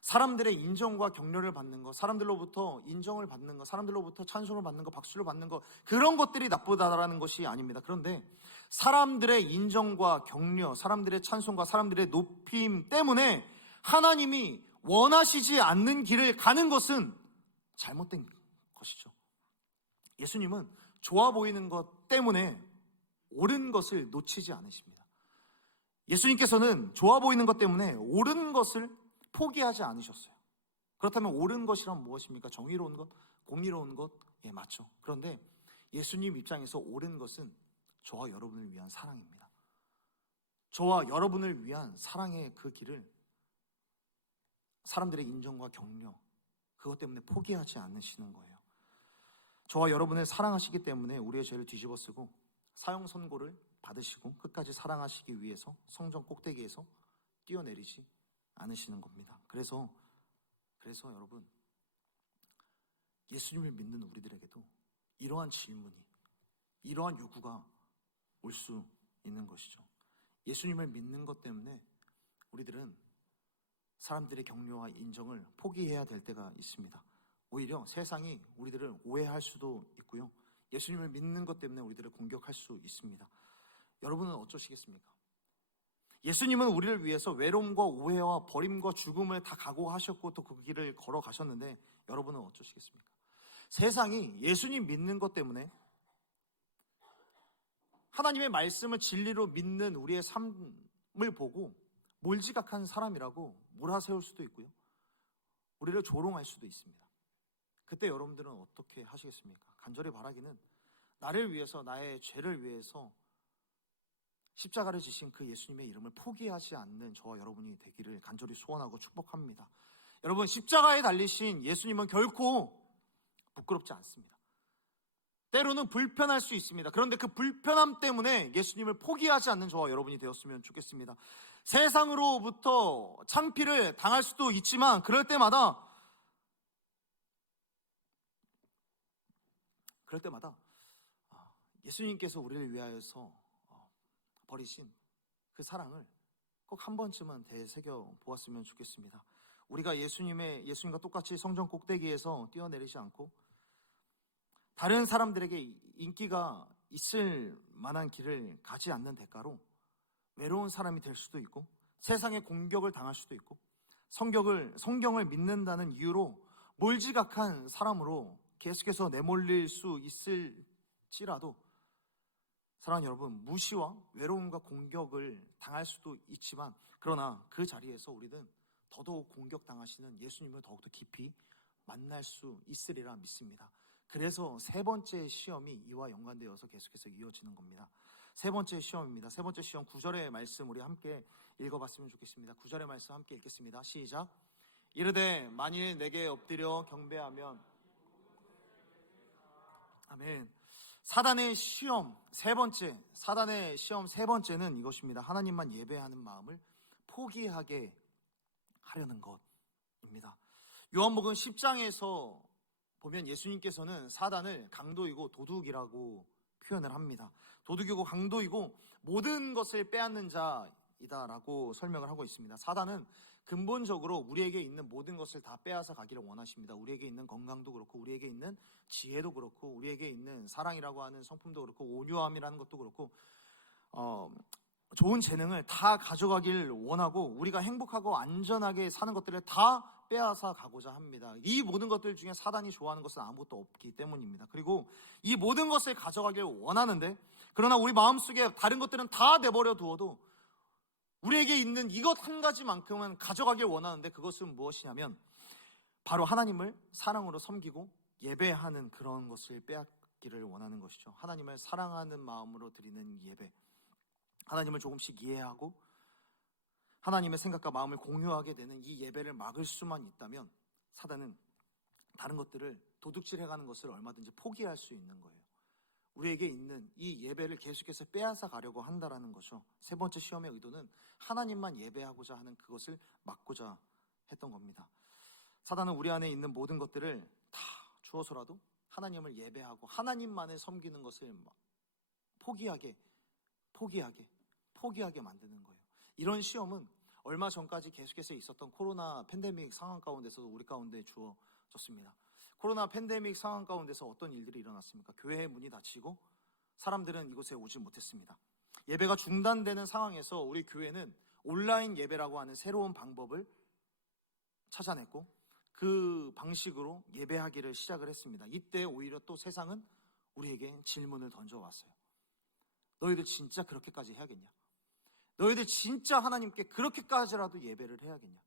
사람들의 인정과 격려를 받는 것, 사람들로부터 인정을 받는 것, 사람들로부터 찬송을 받는 것, 박수를 받는 것, 그런 것들이 나쁘다라는 것이 아닙니다. 그런데 사람들의 인정과 격려, 사람들의 찬송과 사람들의 높임 때문에 하나님이 원하시지 않는 길을 가는 것은 잘못된 것이죠. 예수님은 좋아 보이는 것 때문에 옳은 것을 놓치지 않으십니다. 예수님께서는 좋아 보이는 것 때문에 옳은 것을 포기하지 않으셨어요. 그렇다면 옳은 것이란 무엇입니까? 정의로운 것, 공의로운 것, 맞죠. 그런데 예수님 입장에서 옳은 것은 저와 여러분을 위한 사랑입니다. 저와 여러분을 위한 사랑의 그 길을 사람들의 인정과 격려, 그것 때문에 포기하지 않으시는 거예요. 저와 여러분을 사랑하시기 때문에 우리의 죄를 뒤집어 쓰고 사형 선고를 받으시고 끝까지 사랑하시기 위해서 성전 꼭대기에서 뛰어내리지 않으시는 겁니다. 그래서 여러분, 예수님을 믿는 우리들에게도 이러한 질문이, 이러한 요구가 올 수 있는 것이죠. 예수님을 믿는 것 때문에 우리들은 사람들의 격려와 인정을 포기해야 될 때가 있습니다. 오히려 세상이 우리들을 오해할 수도 있고요, 예수님을 믿는 것 때문에 우리들을 공격할 수 있습니다. 여러분은 어쩌시겠습니까? 예수님은 우리를 위해서 외로움과 오해와 버림과 죽음을 다 각오하셨고 또 그 길을 걸어가셨는데 여러분은 어쩌시겠습니까? 세상이 예수님 믿는 것 때문에 하나님의 말씀을 진리로 믿는 우리의 삶을 보고 몰지각한 사람이라고 몰아세울 수도 있고요, 우리를 조롱할 수도 있습니다. 그때 여러분들은 어떻게 하시겠습니까? 간절히 바라기는 나를 위해서, 나의 죄를 위해서 십자가를 지신 그 예수님의 이름을 포기하지 않는 저와 여러분이 되기를 간절히 소원하고 축복합니다. 여러분, 십자가에 달리신 예수님은 결코 부끄럽지 않습니다. 때로는 불편할 수 있습니다. 그런데 그 불편함 때문에 예수님을 포기하지 않는 저와 여러분이 되었으면 좋겠습니다. 세상으로부터 창피를 당할 수도 있지만 그럴 때마다 예수님께서 우리를 위하여서 버리신 그 사랑을 꼭 한 번쯤은 되새겨 보았으면 좋겠습니다. 우리가 예수님과 똑같이 성전 꼭대기에서 뛰어내리지 않고 다른 사람들에게 인기가 있을 만한 길을 가지 않는 대가로 외로운 사람이 될 수도 있고 세상에 공격을 당할 수도 있고 성경을 믿는다는 이유로 몰지각한 사람으로 계속해서 내몰릴 수 있을지라도 사랑하는 여러분, 무시와 외로움과 공격을 당할 수도 있지만 그러나 그 자리에서 우리는 더더욱 공격당하시는 예수님을 더욱더 깊이 만날 수 있으리라 믿습니다. 그래서 세 번째 시험이 이와 연관되어서 계속해서 이어지는 겁니다. 세 번째 시험입니다. 세 번째 시험 9절의 말씀 우리 함께 읽어봤으면 좋겠습니다. 9절의 말씀 함께 읽겠습니다. 시작. 이르되 만일 내게 엎드려 경배하면, 아멘. 사단의 시험 세 번째는 이것입니다. 하나님만 예배하는 마음을 포기하게 하려는 것입니다. 요한복음 10장에서 보면 예수님께서는 사단을 강도이고 도둑이라고 표현을 합니다. 도둑이고 강도이고 모든 것을 빼앗는 자이다라고 설명을 하고 있습니다. 사단은 근본적으로 우리에게 있는 모든 것을 다 빼앗아 가기를 원하십니다. 우리에게 있는 건강도 그렇고 우리에게 있는 지혜도 그렇고 우리에게 있는 사랑이라고 하는 성품도 그렇고 온유함이라는 것도 그렇고 좋은 재능을 다 가져가길 원하고 우리가 행복하고 안전하게 사는 것들을 다 빼앗아 가고자 합니다. 이 모든 것들 중에 사단이 좋아하는 것은 아무것도 없기 때문입니다. 그리고 이 모든 것을 가져가길 원하는데 그러나 우리 마음속에 다른 것들은 다 내버려 두어도 우리에게 있는 이것 한 가지만큼은 가져가길 원하는데 그것은 무엇이냐면 바로 하나님을 사랑으로 섬기고 예배하는 그런 것을 빼앗기를 원하는 것이죠. 하나님을 사랑하는 마음으로 드리는 예배, 하나님을 조금씩 이해하고 하나님의 생각과 마음을 공유하게 되는 이 예배를 막을 수만 있다면 사단은 다른 것들을 도둑질해가는 것을 얼마든지 포기할 수 있는 거예요. 우리에게 있는 이 예배를 계속해서 빼앗아 가려고 한다라는 거죠. 세 번째 시험의 의도는 하나님만 예배하고자 하는 그것을 막고자 했던 겁니다. 사단은 우리 안에 있는 모든 것들을 다 주어서라도 하나님을 예배하고 하나님만을 섬기는 것을 포기하게 만드는 거예요. 이런 시험은 얼마 전까지 계속해서 있었던 코로나 팬데믹 상황 가운데서도 우리 가운데 주어졌습니다. 코로나 팬데믹 상황 가운데서 어떤 일들이 일어났습니까? 교회의 문이 닫히고 사람들은 이곳에 오지 못했습니다. 예배가 중단되는 상황에서 우리 교회는 온라인 예배라고 하는 새로운 방법을 찾아냈고 그 방식으로 예배하기를 시작을 했습니다. 이때 오히려 또 세상은 우리에게 질문을 던져왔어요. 너희들 진짜 그렇게까지 해야겠냐? 너희들 진짜 하나님께 그렇게까지라도 예배를 해야겠냐?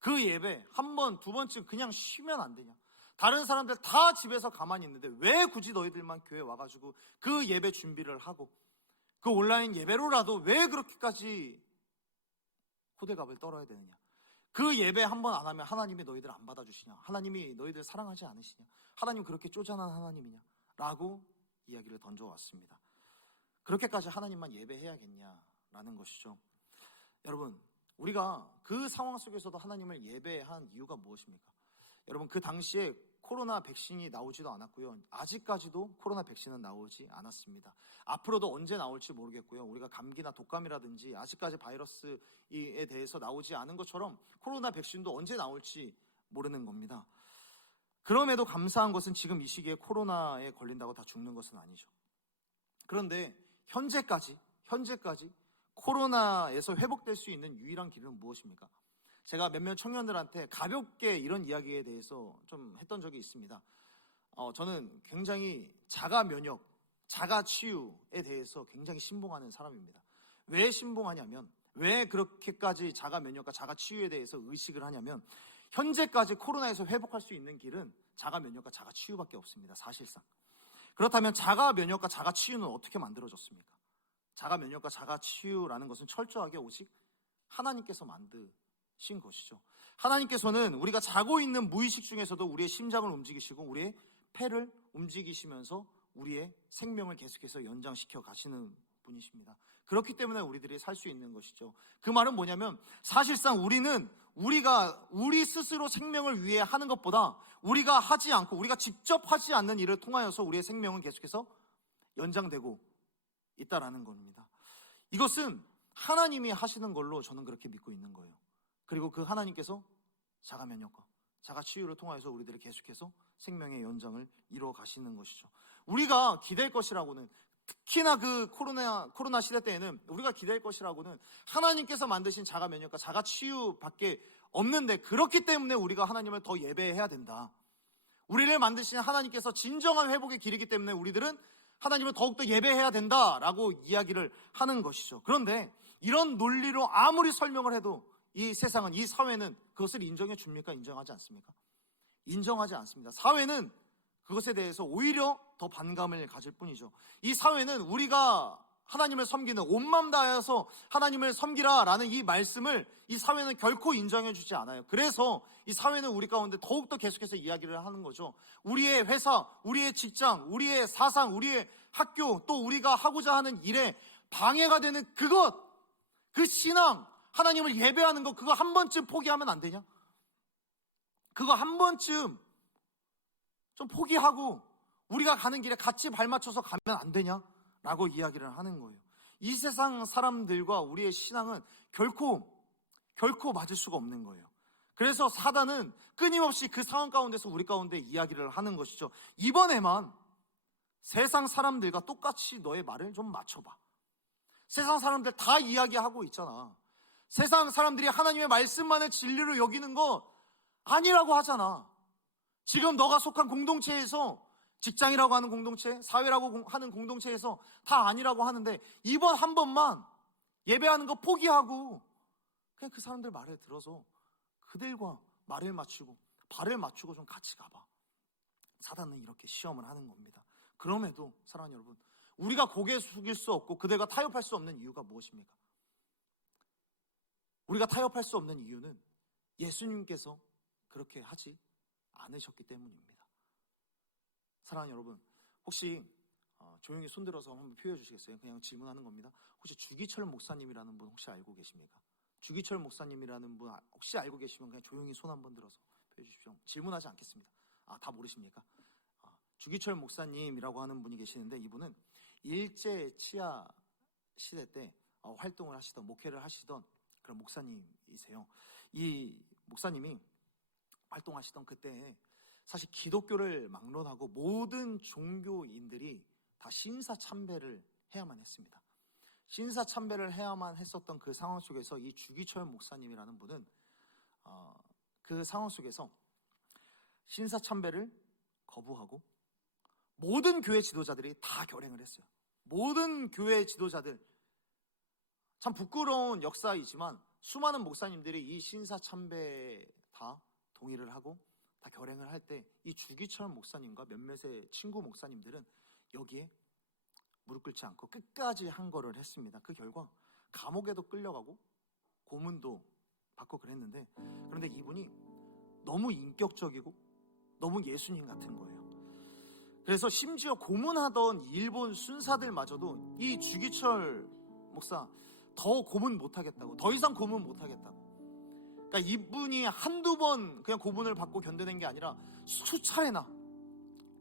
그 예배 한 번, 두 번쯤 그냥 쉬면 안 되냐? 다른 사람들 다 집에서 가만히 있는데 왜 굳이 너희들만 교회 와가지고 그 예배 준비를 하고 그 온라인 예배로라도 왜 그렇게까지 호들갑을 떨어야 되느냐? 그 예배 한 번 안 하면 하나님이 너희들 안 받아주시냐? 하나님이 너희들 사랑하지 않으시냐? 하나님 그렇게 쪼잔한 하나님이냐? 라고 이야기를 던져왔습니다. 그렇게까지 하나님만 예배해야겠냐라는 것이죠. 여러분, 우리가 그 상황 속에서도 하나님을 예배한 이유가 무엇입니까? 여러분, 그 당시에 코로나 백신이 나오지도 않았고요. 아직까지도 코로나 백신은 나오지 않았습니다. 앞으로도 언제 나올지 모르겠고요. 우리가 감기나 독감이라든지 아직까지 바이러스에 대해서 나오지 않은 것처럼 코로나 백신도 언제 나올지 모르는 겁니다. 그럼에도 감사한 것은 지금 이 시기에 코로나에 걸린다고 다 죽는 것은 아니죠. 그런데 현재까지 코로나에서 회복될 수 있는 유일한 길은 무엇입니까? 제가 몇몇 청년들한테 가볍게 이런 이야기에 대해서 좀 했던 적이 있습니다. 저는 굉장히 자가 면역, 자가 치유에 대해서 굉장히 신봉하는 사람입니다. 왜 신봉하냐면, 왜 그렇게까지 자가 면역과 자가 치유에 대해서 의식을 하냐면, 현재까지 코로나에서 회복할 수 있는 길은 자가 면역과 자가 치유밖에 없습니다. 사실상. 그렇다면 자가 면역과 자가 치유는 어떻게 만들어졌습니까? 자가 면역과 자가 치유라는 것은 철저하게 오직 하나님께서 만드신 것이죠. 하나님께서는 우리가 자고 있는 무의식 중에서도 우리의 심장을 움직이시고 우리의 폐를 움직이시면서 우리의 생명을 계속해서 연장시켜 가시는 분이십니다. 그렇기 때문에 우리들이 살 수 있는 것이죠. 그 말은 뭐냐면, 사실상 우리가 우리 스스로 생명을 위해 하는 것보다 우리가 하지 않고 우리가 직접 하지 않는 일을 통하여서 우리의 생명은 계속해서 연장되고 있다라는 겁니다. 이것은 하나님이 하시는 걸로 저는 그렇게 믿고 있는 거예요. 그리고 그 하나님께서 자가 면역과 자가 치유를 통하여서 우리들을 계속해서 생명의 연장을 이루어 가시는 것이죠. 우리가 기댈 것이라고는, 특히나 그 코로나 시대 때에는 우리가 기댈 것이라고는 하나님께서 만드신 자가 면역과 자가 치유밖에 없는데, 그렇기 때문에 우리가 하나님을 더 예배해야 된다. 우리를 만드신 하나님께서 진정한 회복의 길이기 때문에 우리들은 하나님을 더욱더 예배해야 된다라고 이야기를 하는 것이죠. 그런데 이런 논리로 아무리 설명을 해도 이 세상은, 이 사회는 그것을 인정해 줍니까? 인정하지 않습니까? 인정하지 않습니다. 사회는 그것에 대해서 오히려 더 반감을 가질 뿐이죠. 이 사회는 우리가 하나님을 섬기는, 온 마음 다해서 하나님을 섬기라라는 이 말씀을 이 사회는 결코 인정해 주지 않아요. 그래서 이 사회는 우리 가운데 더욱더 계속해서 이야기를 하는 거죠. 우리의 회사, 우리의 직장, 우리의 사상, 우리의 학교, 또 우리가 하고자 하는 일에 방해가 되는 그 신앙, 하나님을 예배하는 것, 그거 한 번쯤 포기하면 안 되냐? 그거 한 번쯤 좀 포기하고 우리가 가는 길에 같이 발맞춰서 가면 안 되냐? 라고 이야기를 하는 거예요. 이 세상 사람들과 우리의 신앙은 결코 맞을 수가 없는 거예요. 그래서 사단은 끊임없이 그 상황 가운데서 우리 가운데 이야기를 하는 것이죠. 이번에만 세상 사람들과 똑같이 너의 말을 좀 맞춰봐. 세상 사람들 다 이야기하고 있잖아. 세상 사람들이 하나님의 말씀만을 진리로 여기는 거 아니라고 하잖아. 지금 너가 속한 공동체에서, 직장이라고 하는 공동체, 사회라고 하는 공동체에서 다 아니라고 하는데, 이번 한 번만 예배하는 거 포기하고 그냥 그 사람들 말을 들어서 그들과 말을 맞추고 발을 맞추고 좀 같이 가봐. 사단은 이렇게 시험을 하는 겁니다. 그럼에도 사랑하는 여러분, 우리가 고개 숙일 수 없고 그들과 타협할 수 없는 이유가 무엇입니까? 우리가 타협할 수 없는 이유는 예수님께서 그렇게 하지 않으셨기 때문입니다. 사랑하는 여러분, 혹시 조용히 손들어서 한번 표현해 주시겠어요? 그냥 질문하는 겁니다. 혹시 주기철 목사님이라는 분 혹시 알고 계십니까? 주기철 목사님이라는 분 혹시 알고 계시면 그냥 조용히 손 한번 들어서 표현해 주십시오. 질문하지 않겠습니다. 다 모르십니까? 주기철 목사님이라고 하는 분이 계시는데, 이분은 일제 치하 시대 때 활동을 하시던, 목회를 하시던 그런 목사님이세요. 이 목사님이 활동하시던 그때 사실 기독교를 막론하고 모든 종교인들이 다 신사참배를 해야만 했습니다. 신사참배를 해야만 했었던 그 상황 속에서 이 주기철 목사님이라는 분은 그 상황 속에서 신사참배를 거부하고 모든 교회 지도자들이 다 결행을 했어요. 모든 교회 지도자들, 참 부끄러운 역사이지만 수많은 목사님들이 이 신사참배에 다 동의를 하고 다 결행을 할 때 이 주기철 목사님과 몇몇의 친구 목사님들은 여기에 무릎 꿇지 않고 끝까지 한 거를 했습니다. 그 결과 감옥에도 끌려가고 고문도 받고 그랬는데, 그런데 이분이 너무 인격적이고 너무 예수님 같은 거예요. 그래서 심지어 고문하던 일본 순사들마저도 이 주기철 목사 더 고문 못하겠다고, 더 이상 고문 못하겠다고. 그러니까 이분이 한두 번 그냥 고문을 받고 견뎌낸 게 아니라 수차례나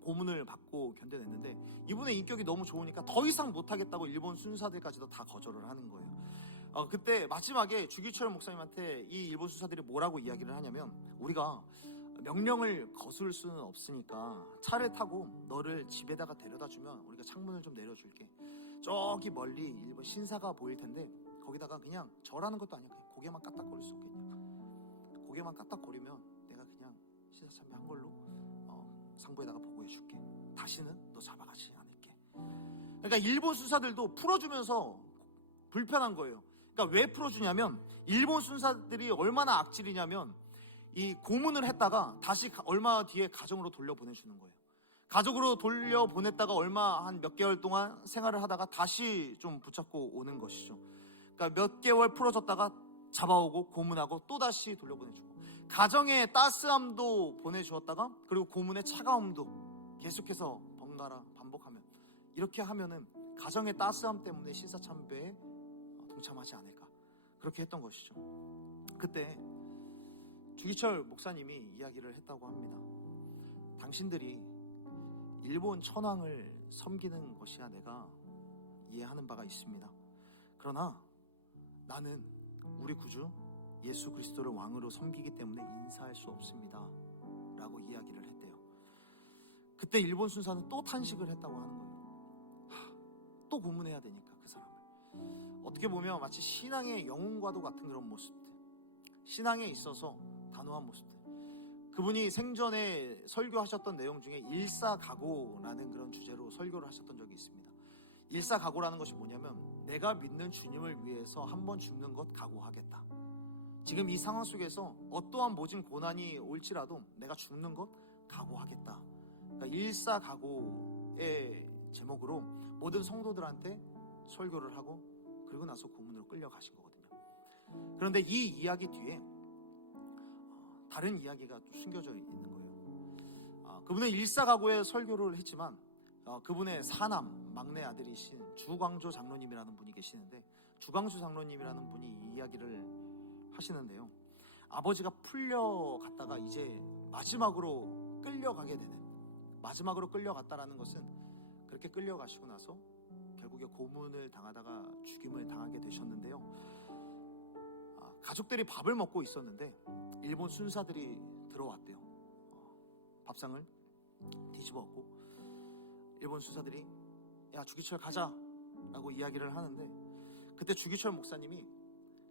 고문을 받고 견뎌냈는데, 이분의 인격이 너무 좋으니까 더 이상 못하겠다고 일본 순사들까지도 다 거절을 하는 거예요. 그때 마지막에 주기철 목사님한테 이 일본 순사들이 뭐라고 이야기를 하냐면, 우리가 명령을 거스를 수는 없으니까 차를 타고 너를 집에다가 데려다 주면 우리가 창문을 좀 내려줄게. 저기 멀리 일본 신사가 보일 텐데 거기다가 그냥 절하는 것도 아니야. 그냥 고개만 까딱거릴 수 없겠냐. 고개만 까딱거리면 내가 그냥 신사참배한 걸로 상부에다가 보고해 줄게. 다시는 너 잡아가지 않을게. 그러니까 일본 순사들도 풀어주면서 불편한 거예요. 그러니까 왜 풀어주냐면 일본 순사들이 얼마나 악질이냐면 이 고문을 했다가 다시 얼마 뒤에 가정으로 돌려보내주는 거예요. 가족으로 돌려보냈다가 얼마 한 몇 개월 동안 생활을 하다가 다시 좀 붙잡고 오는 것이죠. 그러니까 몇 개월 풀어줬다가 잡아오고 고문하고 또 다시 돌려보내주고, 가정의 따스함도 보내주었다가 그리고 고문의 차가움도 계속해서 번갈아 반복하면, 이렇게 하면은 가정의 따스함 때문에 신사참배에 동참하지 않을까, 그렇게 했던 것이죠. 그때 주기철 목사님이 이야기를 했다고 합니다. 당신들이 일본 천황을 섬기는 것이야 내가 이해하는 바가 있습니다. 그러나 나는 우리 구주 예수 그리스도를 왕으로 섬기기 때문에 인사할 수 없습니다 라고 이야기를 했대요. 그때 일본 순사는 또 탄식을 했다고 하는 거예요. 또 고문해야 되니까 그 사람을. 어떻게 보면 마치 신앙의 영웅과도 같은 그런 모습들, 신앙에 있어서 단호한 모습들. 그분이 생전에 설교하셨던 내용 중에 일사각오라는 그런 주제로 설교를 하셨던 적이 있습니다. 일사각오라는 것이 뭐냐면 내가 믿는 주님을 위해서 한번 죽는 것 각오하겠다. 지금 이 상황 속에서 어떠한 모진 고난이 올지라도 내가 죽는 것 각오하겠다. 그러니까 일사각오의 제목으로 모든 성도들한테 설교를 하고 그리고 나서 고문으로 끌려가신 거거든요. 그런데 이 이야기 뒤에 다른 이야기가 숨겨져 있는 거예요. 그분은 일사각오의 설교를 했지만 그분의 사남 막내 아들이신 주광조 장로님이라는 분이 계시는데, 주광조 장로님이라는 분이 이 이야기를 하시는데요. 아버지가 풀려갔다가 이제 마지막으로 끌려가게 되는, 마지막으로 끌려갔다라는 것은 그렇게 끌려가시고 나서 결국에 고문을 당하다가 죽임을 당하게 되셨는데요. 가족들이 밥을 먹고 있었는데 일본 순사들이 들어왔대요. 밥상을 뒤집어엎고 일본 순사들이 야 주기철 가자 라고 이야기를 하는데, 그때 주기철 목사님이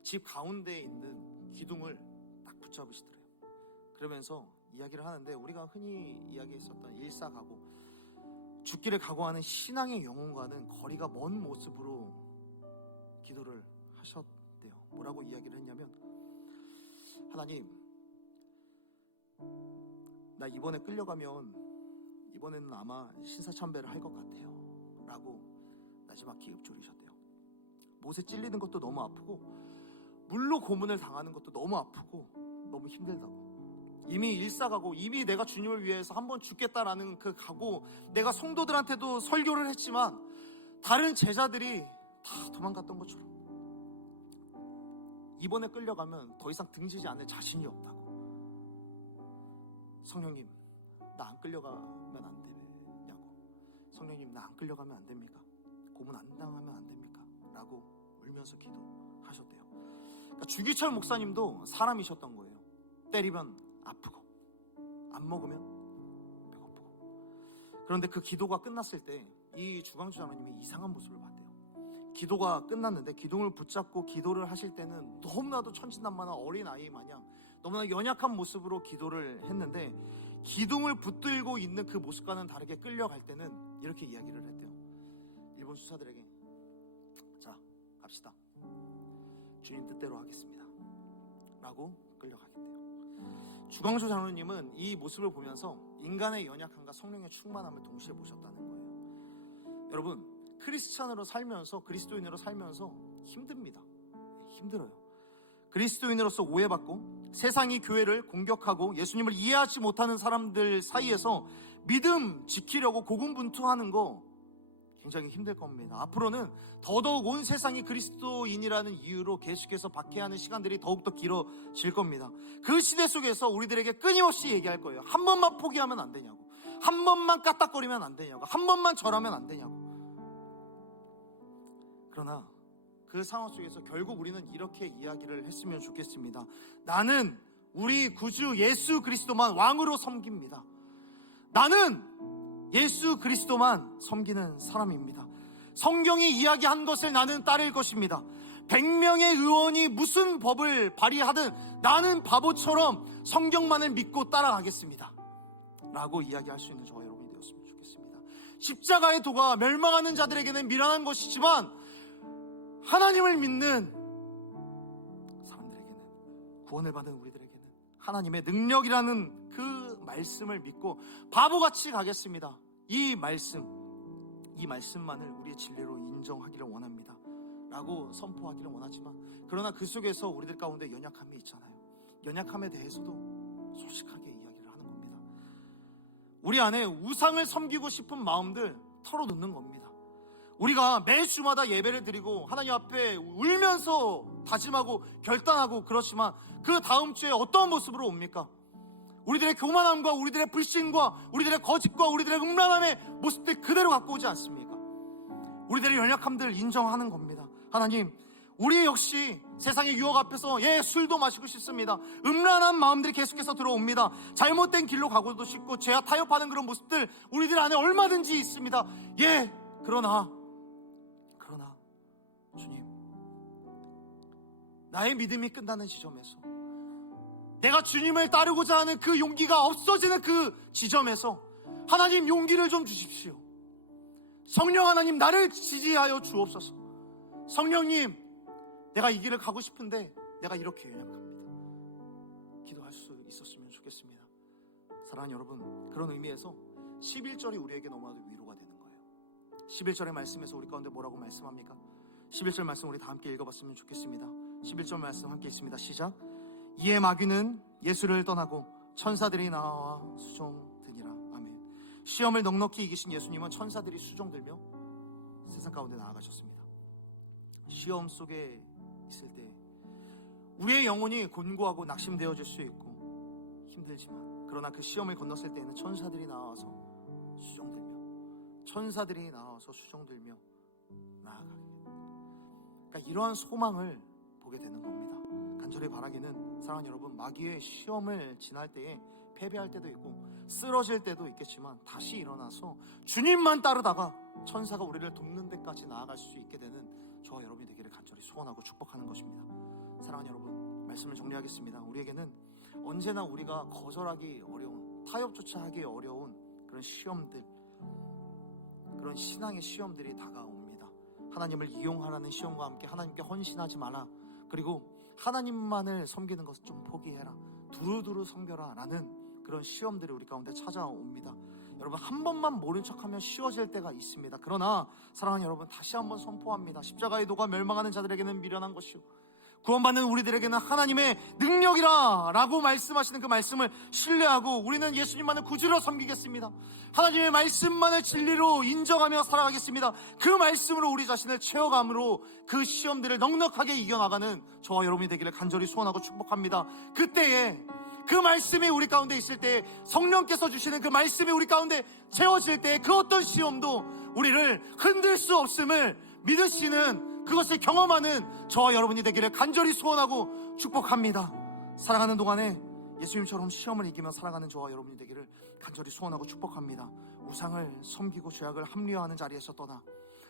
집 가운데에 있는 기둥을 딱 붙잡으시더래요. 그러면서 이야기를 하는데, 우리가 흔히 이야기했었던 일사각오, 죽기를 각오하는 신앙의 영혼과는 거리가 먼 모습으로 기도를 하셨대요. 뭐라고 이야기를 했냐면, 하나님, 나 이번에 끌려가면 이번에는 아마 신사참배를 할 것 같아요 라고 나지막히 읊조리셨대요. 못에 찔리는 것도 너무 아프고 물로 고문을 당하는 것도 너무 아프고 너무 힘들다고, 이미 일사각오, 이미 내가 주님을 위해서 한번 죽겠다라는 그 각오, 내가 성도들한테도 설교를 했지만 다른 제자들이 다 도망갔던 것처럼 이번에 끌려가면 더 이상 등지지 않을 자신이 없다고. 성령님, 나 안 끌려가면 안 되냐고. 성령님, 나 안 끌려가면 안 됩니까? 고문 안 당하면 안 됩니까? 라고 울면서 기도하셨대요. 그러니까 주기철 목사님도 사람이셨던 거예요. 때리면 아프고 안 먹으면 배고프고. 그런데 그 기도가 끝났을 때 이 주광주 장로님이 이상한 모습을 봤대요. 기도가 끝났는데 기둥을 붙잡고 기도를 하실 때는 너무나도 천진난만한 어린아이 마냥 너무나 연약한 모습으로 기도를 했는데, 기둥을 붙들고 있는 그 모습과는 다르게 끌려갈 때는 이렇게 이야기를 했대요. 일본 수사들에게, 자 갑시다, 주님 뜻대로 하겠습니다 라고 끌려가겠대요. 주광조 장로님은 이 모습을 보면서 인간의 연약함과 성령의 충만함을 동시에 보셨다는 거예요. 여러분, 크리스찬으로 살면서, 그리스도인으로 살면서 힘듭니다. 힘들어요. 그리스도인으로서 오해받고 세상이 교회를 공격하고 예수님을 이해하지 못하는 사람들 사이에서 믿음 지키려고 고군분투하는 거 굉장히 힘들 겁니다. 앞으로는 더더욱 온 세상이 그리스도인이라는 이유로 계속해서 박해하는 시간들이 더욱더 길어질 겁니다. 그 시대 속에서 우리들에게 끊임없이 얘기할 거예요. 한 번만 포기하면 안 되냐고, 한 번만 까딱거리면 안 되냐고, 한 번만 절하면 안 되냐고. 그러나 그 상황 속에서 결국 우리는 이렇게 이야기를 했으면 좋겠습니다. 나는 우리 구주 예수 그리스도만 왕으로 섬깁니다. 나는 예수 그리스도만 섬기는 사람입니다. 성경이 이야기한 것을 나는 따를 것입니다. 100명의 의원이 무슨 법을 발의하든 나는 바보처럼 성경만을 믿고 따라가겠습니다 라고 이야기할 수 있는 저와 여러분이 되었으면 좋겠습니다. 십자가의 도가 멸망하는 자들에게는 미련한 것이지만 하나님을 믿는 사람들에게는, 구원을 받은 우리들에게는 하나님의 능력이라는 그 말씀을 믿고 바보같이 가겠습니다. 이 말씀만을 우리의 진리로 인정하기를 원합니다 라고 선포하기를 원하지만, 그러나 그 속에서 우리들 가운데 연약함이 있잖아요. 연약함에 대해서도 솔직하게 이야기를 하는 겁니다. 우리 안에 우상을 섬기고 싶은 마음들 털어놓는 겁니다. 우리가 매 주마다 예배를 드리고 하나님 앞에 울면서 다짐하고 결단하고 그렇지만 그 다음 주에 어떤 모습으로 옵니까? 우리들의 교만함과 우리들의 불신과 우리들의 거짓과 우리들의 음란함의 모습들 그대로 갖고 오지 않습니까? 우리들의 연약함들을 인정하는 겁니다. 하나님, 우리 역시 세상의 유혹 앞에서 술도 마시고 싶습니다. 음란한 마음들이 계속해서 들어옵니다. 잘못된 길로 가고도 싶고 죄와 타협하는 그런 모습들 우리들 안에 얼마든지 있습니다. 그러나 주님, 나의 믿음이 끝나는 지점에서, 내가 주님을 따르고자 하는 그 용기가 없어지는 그 지점에서 하나님 용기를 좀 주십시오. 성령 하나님, 나를 지지하여 주옵소서. 성령님, 내가 이 길을 가고 싶은데 내가 이렇게 연약합니다. 기도할 수 있었으면 좋겠습니다. 사랑하는 여러분, 그런 의미에서 11절이 우리에게 너무나도 위로가 되는 거예요. 11절의 말씀에서 우리 가운데 뭐라고 말씀합니까? 11절 말씀 우리 다 함께 읽어봤으면 좋겠습니다. 11절 말씀 함께 읽습니다. 시작. 이에 마귀는 예수를 떠나고 천사들이 나와 수종드니라. 아멘. 시험을 넉넉히 이기신 예수님은 천사들이 수종들며 세상 가운데 나아가셨습니다. 시험 속에 있을 때 우리의 영혼이 곤고하고 낙심되어질 수 있고 힘들지만, 그러나 그 시험을 건넜을 때에는 천사들이 나와서 수종들며 나아가게 됩니다. 그러니까 이러한 소망을 보게 되는 겁니다. 간절히 바라기는, 사랑하는 여러분, 마귀의 시험을 지날 때에 패배할 때도 있고 쓰러질 때도 있겠지만 다시 일어나서 주님만 따르다가 천사가 우리를 돕는 데까지 나아갈 수 있게 되는 저와 여러분이 되기를 간절히 소원하고 축복하는 것입니다. 사랑하는 여러분, 말씀을 정리하겠습니다. 우리에게는 언제나 우리가 거절하기 어려운, 타협조차 하기 어려운 그런 시험들, 그런 신앙의 시험들이 다가옵니다. 하나님을 이용하라는 시험과 함께 하나님께 헌신하지 마라, 그리고 하나님만을 섬기는 것을 좀 포기해라, 두루두루 섬겨라 라는 그런 시험들이 우리 가운데 찾아옵니다. 여러분, 한 번만 모른 척하면 쉬워질 때가 있습니다. 그러나 사랑하는 여러분, 다시 한번 선포합니다. 십자가의 도가 멸망하는 자들에게는 미련한 것이요 구원받는 우리들에게는 하나님의 능력이라 라고 말씀하시는 그 말씀을 신뢰하고 우리는 예수님만을 구주로 섬기겠습니다. 하나님의 말씀만을 진리로 인정하며 살아가겠습니다. 그 말씀으로 우리 자신을 채워감으로 그 시험들을 넉넉하게 이겨나가는 저와 여러분이 되기를 간절히 소원하고 축복합니다. 그때에 그 말씀이 우리 가운데 있을 때, 성령께서 주시는 그 말씀이 우리 가운데 채워질 때 그 어떤 시험도 우리를 흔들 수 없음을 믿으시는, 그것을 경험하는 저와 여러분이 되기를 간절히 소원하고 축복합니다. 살아가는 동안에 예수님처럼 시험을 이기며 살아가는 저와 여러분이 되기를 간절히 소원하고 축복합니다. 우상을 섬기고 죄악을 합리화하는 자리에서 떠나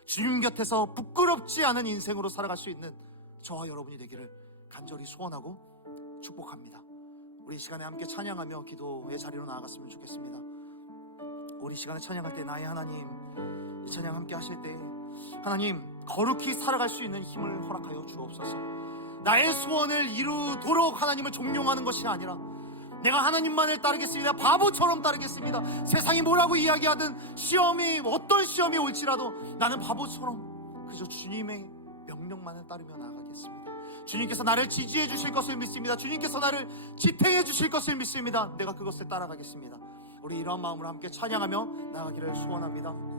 주님 곁에서 부끄럽지 않은 인생으로 살아갈 수 있는 저와 여러분이 되기를 간절히 소원하고 축복합니다. 우리 이 시간에 함께 찬양하며 기도의 자리로 나아갔으면 좋겠습니다. 우리 이 시간에 찬양할 때, 나의 하나님, 이 찬양 함께 하실 때 하나님, 거룩히 살아갈 수 있는 힘을 허락하여 주옵소서. 나의 소원을 이루도록 하나님을 종용하는 것이 아니라 내가 하나님만을 따르겠습니다, 바보처럼 따르겠습니다, 세상이 뭐라고 이야기하든 시험이 어떤 시험이 올지라도 나는 바보처럼 그저 주님의 명령만을 따르며 나아가겠습니다. 주님께서 나를 지지해 주실 것을 믿습니다. 주님께서 나를 지탱해 주실 것을 믿습니다. 내가 그것을 따라가겠습니다. 우리 이러한 마음으로 함께 찬양하며 나아가기를 소원합니다.